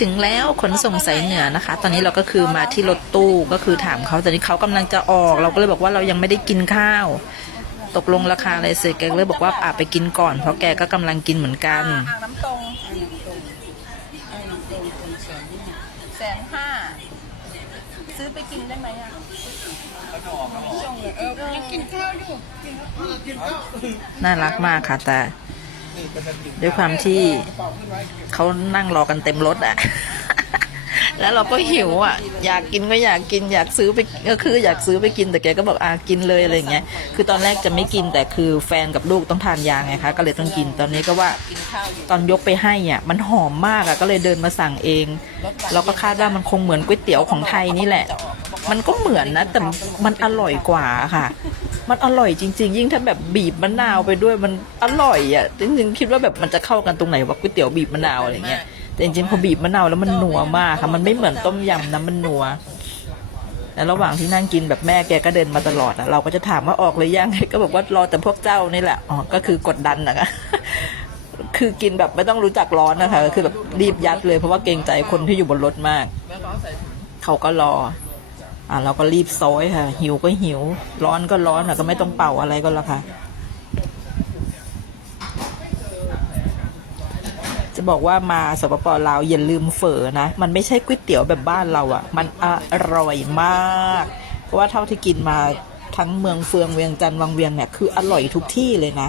ถึงแล้วขนส่งสายเหนือนะคะ ตอนนี้เราก็คือมาที่รถตู้ก็คือถามเขาตอนนี้เขากำลังจะออก เราก็เลยบอกว่าเรายังไม่ได้กินข้าว ตกลงราคาอะไรเสร็จแกก็เลยบอกว่าอะไปกินก่อน เพราะแกก็กำลังกินเหมือนกันอ่างน้ำตรงแสนห้าซื้อไปกินได้ไหมอะช่วงเลยเออยังกินข้าวอยู่น่ารักมากค่ะแต่ ด้วยความที่เขานั่งรอกันเต็มรถอะแล้วเราก็หิวอะ อยากกินก็อยากกินอยากซื้อไปก็คืออยากซื้อไปกินแต่แกก็บอกอะกินเลยอะไรอย่างเงี้ยคือตอนแรกจะไม่กินแต่คือแฟนกับลูกต้องทานยาไงคะก็เลยต้องกินตอนนี้ก็ว่ากินข้าวอยู่ตอนยกไปให้อะมันหอมมากอะก็เลยเดินมาสั่งเอง เราก็คาดว่ามันคงเหมือนก๋วยเตี๋ยวของไทยนี่แหละ มันก็เหมือนนะแต่มันอร่อยกว่าค่ะ มันอร่อยจริง ๆ ยิ่งถ้าแบบบีบมะนาวไปด้วยมันอร่อยอะจริงๆคิดว่าแบบมันจะเข้ากันตรงไหนว่าก๋วยเตี๋ยวบีบมะนาวอะไรเงี้ยแต่จริงๆพอบีบมะนาวแล้วมันนัวมากค่ะ มันไม่เหมือนต้มยำนะมันนัวแล้วระหว่างที่นั่งกินแบบแม่แกก็เดินมาตลอดอะเราก็จะถามว่าออกหรือยังก็บอกว่ารอแต่พวกเจ้านี่แหละอ๋อก็คือกดดันนะคะคือกินแบบไม่ต้องรู้จักร้อนนะคะ คือแบบรีบยัดเลยเพราะว่าเกรงใจคนที่อยู่บนรถมาก เขาก็รอ อะเราก็รีบซอยค่ะ หิวก็หิว ร้อนก็ร้อนอะก็ไม่ต้องเป่าอะไรก็แล้วค่ะ จะบอกว่ามาสปปลาวอย่าลืมเฝอนะ มันไม่ใช่ก๋วยเตี๋ยวแบบบ้านเราอะ่ะ มันอร่อยมาก เพราะว่าเท่าที่กินมาทั้งเมืองเฟืองเวียงจันทร์วังเวียงเนี่ยคืออร่อยทุกที่เลยนะ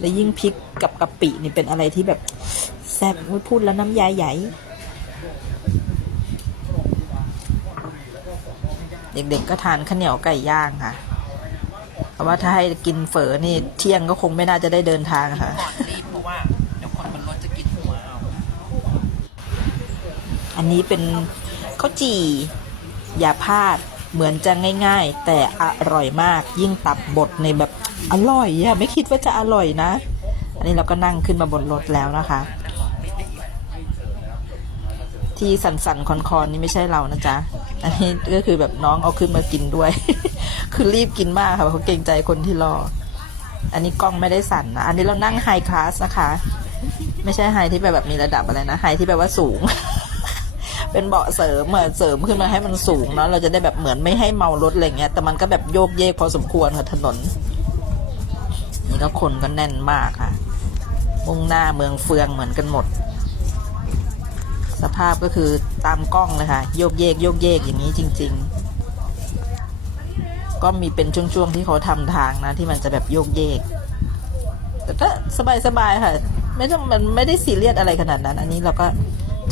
และยิ่งพริกกับกะปินี่เป็นอะไรที่แบบแซ่บไม่พูดแล้วน้ำยาใหญ่ เด็กๆก็ทานข้าวเหนียวไก่ย่างค่ะเพราะว่าถ้าให้กินเฝอนี่เที่ยงก็คงไม่น่าจะได้เดินทางค่ะ ก่อนรีบเพราะว่าเดี๋ยวคนบนรถจะกินหัวเอาอันนี้เป็นข้าวจี่อย่าพลาดเหมือนจะง่าย ๆ แต่อร่อยมากยิ่งตับบดในแบบอร่อยอะไม่คิดว่าจะอร่อยนะ อันนี้เราก็นั่งขึ้นมาบนรถแล้วนะคะ ที่สั่นๆคอนๆนี่ไม่ใช่เรานะจ๊ะ อันนี้ก็คือแบบน้องเอาขึ้นมากินด้วย คือรีบกินมากค่ะเพราะเขาเกรงใจคนที่รอ อันนี้กล้องไม่ได้สั่นนะ อันนี้เรานั่งไฮคลาสนะคะ ไม่ใช่ไฮที่แบบมีระดับอะไรนะไฮที่แบบว่าสูง เป็นเบาะเสริมเหมือนเสริมขึ้นมาให้มันสูงเนาะ เราจะได้แบบเหมือนไม่ให้เมารถอะไรเงี้ย แต่มันก็แบบโยกเยกพอสมควรค่ะถนน นี่ก็คนก็แน่นมากค่ะมุ่งหน้าเมืองเฟืองเหมือนกันหมด สภาพก็คือตามกล้องเลยค่ะโยกเยกโยกเยกอย่างนี้จริง ๆ ก็มีเป็นช่วงๆที่เขาทำทางนะ ที่มันจะแบบโยกเยก แต่ก็สบายๆค่ะ ไม่ต้องมันไม่ได้ซีเรียสอะไรขนาดนั้น อันนี้เราก็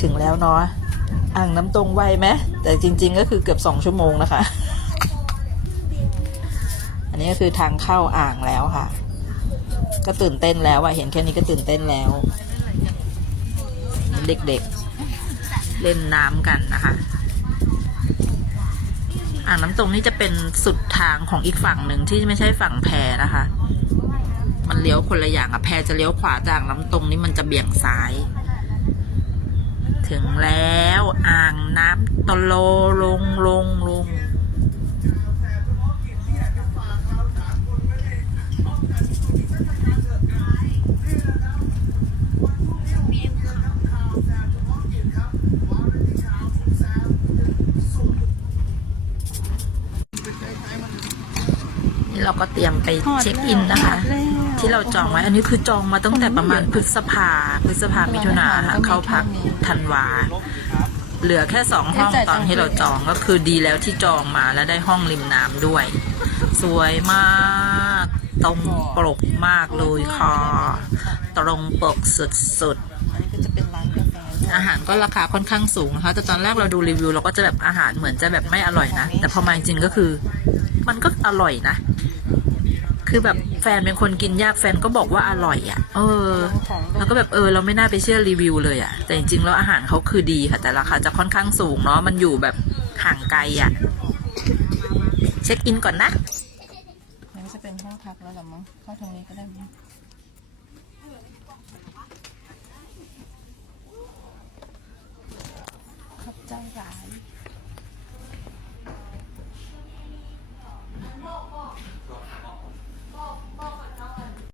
ถึงแล้วเนาะอ่างน้ำตรงไวไหมแต่จริง ๆ ก็คือเกือบสองชั่วโมงนะคะ อันนี้ก็คือทางเข้าอ่างแล้วค่ะ ก็ตื่นเต้นแล้วอะเห็นแค่นี้ก็ตื่นเต้นแล้ว เด็กๆ เล่นน้ำกันนะคะอ่างน้ำตรงนี้จะเป็นสุดทางของอีกฝั่งหนึ่งที่ไม่ใช่ฝั่งแพนะคะ มันเลี้ยวคนละอย่างอะแพจะเลี้ยวขวาจากน้ำตรงนี้มันจะเบี่ยงซ้าย ถึงแล้วอ่างน้ำตะโลลงลงลง นี่เราก็เตรียมไปเช็คอินนะคะ ที่เราจองไว้ อันนี้คือจองมาตั้งแต่ประมาณพฤษภาพฤษภามิถุนาค่ะเข้าพักธันวาเหลือแค่สองห้องตอนที่เราจองก็คือดีแล้วที่จองมาแล้วได้ห้องริมน้ำด้วย สวยมากตรงปกมากเลยค่ะตรงปกสุดๆ อาหารก็ราคาค่อนข้างสูงนะคะแต่ตอนแรกเราดูรีวิวเราก็จะแบบอาหารเหมือนจะแบบไม่อร่อยนะ แต่พอมาจริงก็คือ มันก็อร่อยนะ คือแบบแฟนเป็นคนกินยากแฟนก็บอกว่าอร่อยอะ่ะ เออแล้วก็แบบเออ เราไม่น่าไปเชื่อรีวิวเลยอะ่ะ แต่จริงๆแล้วอาหารเขาคือดีค่ะ แต่ราคาจะค่อนข้างสูงเนาะมันอยู่แบบห่างไกลอะ่ะ เช็คอินก่อนนะนี่จะเป็นห้องพักแล้วหรอมั้งเข้าทางนี้ก็ได้มั้ง สาร